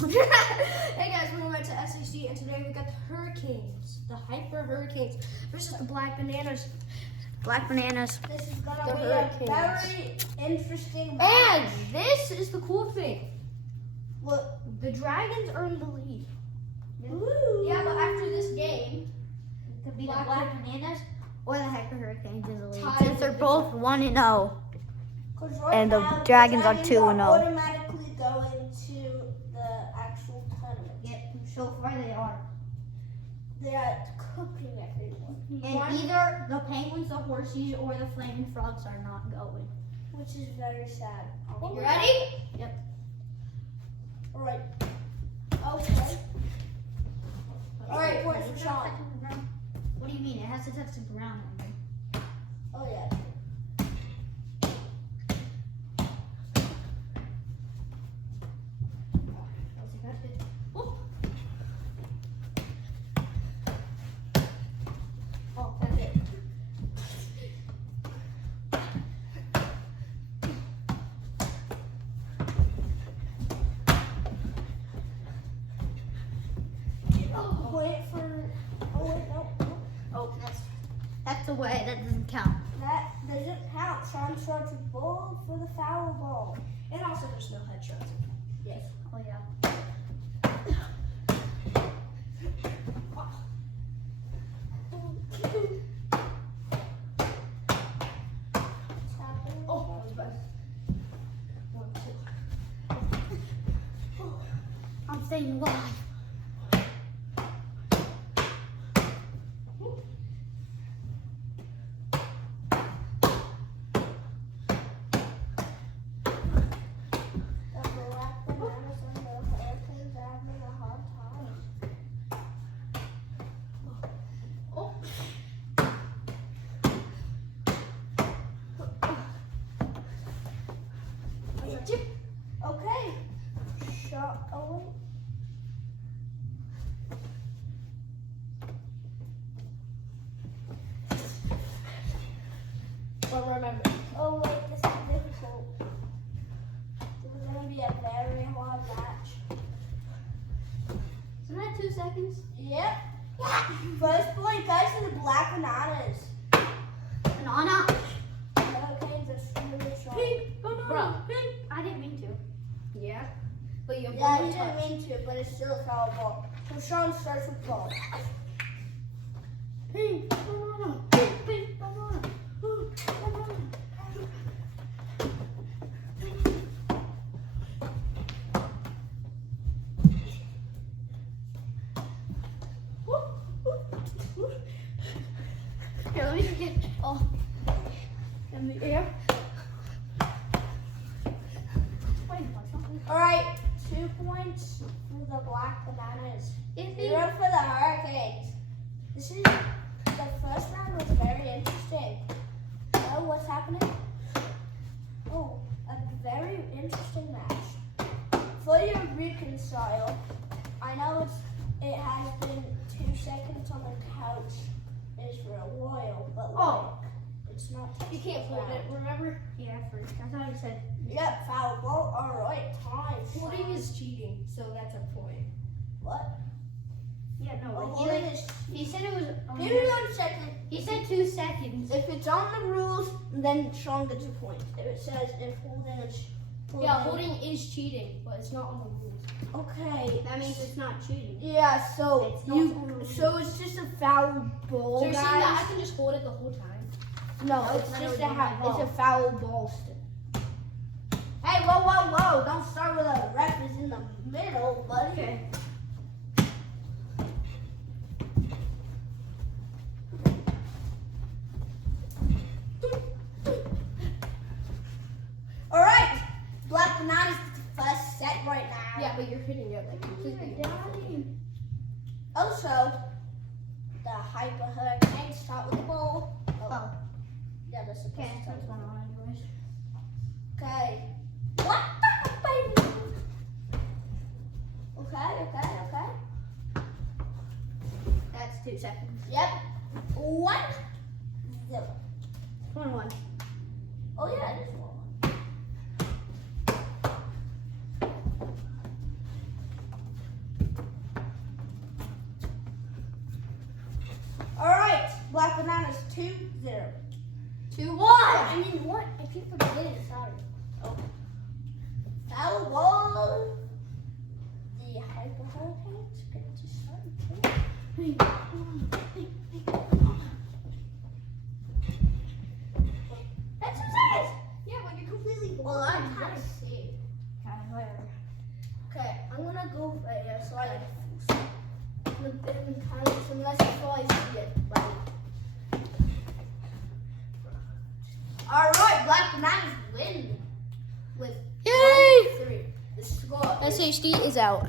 Hey guys, welcome back to SAC, and today we got the Hurricanes, the Hyper Hurricanes versus the Black Bananas. Black Bananas. This is gonna The be Hurricanes. a very interesting match. And this is the cool thing. What? The Dragons are in the lead. Woo. Yeah, but after this game, It could be Black the Black Bananas or the Hyper Hurricanes in the league. Tied Since they're with both 1-0. 'Cause right And the now, Dragons are Dragons 2-0. automatically going to the actual tournament. Yep, so far they are. They're cooking everyone, And either the Penguins, the Horsies, or the Flaming Frogs are not going. which is very sad. you ready? All right. Okay. All right, points for Sean. What do you mean? It has to touch the ground. Oh yeah. Oh, that's it. Wait for. Oh wait, no. Oh, that's the way. That doesn't count. That doesn't count. Sean starts with ball for the foul ball. And also, there's no headshots. Yes. Oh yeah. What's happening? Oh, that was bad. 1, 2. I'm staying alive. The Black Bananas and the Hurricanes are having a hard time. Oh. Okay. Shot away. But remember, Oh wait, this is difficult. This is gonna be a very hard match. Isn't that 2 seconds? Yep. First point goes to the Black Bananas. Banana. The Hurricanes are really strong. bro. I didn't mean to. Yeah. But you have Yeah, one he more didn't touch. mean to, but it's still a foul ball. So Sean starts with ball. Pink banana. Pink banana. Banana. Here, let me just get all in the air. All right, 2 points for the Black Bananas. If 0 for the Hurricanes. This is the first round was very interesting. Oh, what's happening? Oh, a very interesting match. For your reconcile, I know it has been 2 seconds on the couch is for a while, but Oh. it's not. You can't hold it, remember? Yeah, first. I thought you said. Yep, foul ball. All right, time. Holding is cheating, so that's a point. What? Yeah, no. Well, But holding is. he said it was. Give me 1 second. He said 2 seconds. If it's on the rules, then Sean gets a point. If it says if holding is. Yeah, holding is cheating, but it's not on the rules. Okay. That means it's not cheating. Yeah, so It's not on the rules. so it's just a foul ball, So you're saying that guys. I can just hold it the whole time? No, No, it's it's just literally my it's ball. a foul ball still. Hey, whoa, whoa, whoa! Don't start with a ref is in the middle, buddy. Okay. All right, Black Bananas is the first set right now. Yeah, but you're hitting it like completely. Also, the Hyper Hurricanes start with the ball. Oh. Yeah, that's supposed Okay, to that's start. going on anyways. Okay. What the? Okay. That's 2 seconds. Yep. 1, 0. 21. Oh yeah, it is 1. Bananas 2-0. 2-1. I mean, what? I keep forgetting. Sorry. Foul ball. The Hyper Hurricanes get to start. That's 2 seconds. Yeah, but you're completely blind. Well, I kind of see. Okay, I'm gonna go right here so I can kind of some lessons so I see it. Right. All right, Black Bananas win with Yay! 1-3. The score is SHD is out.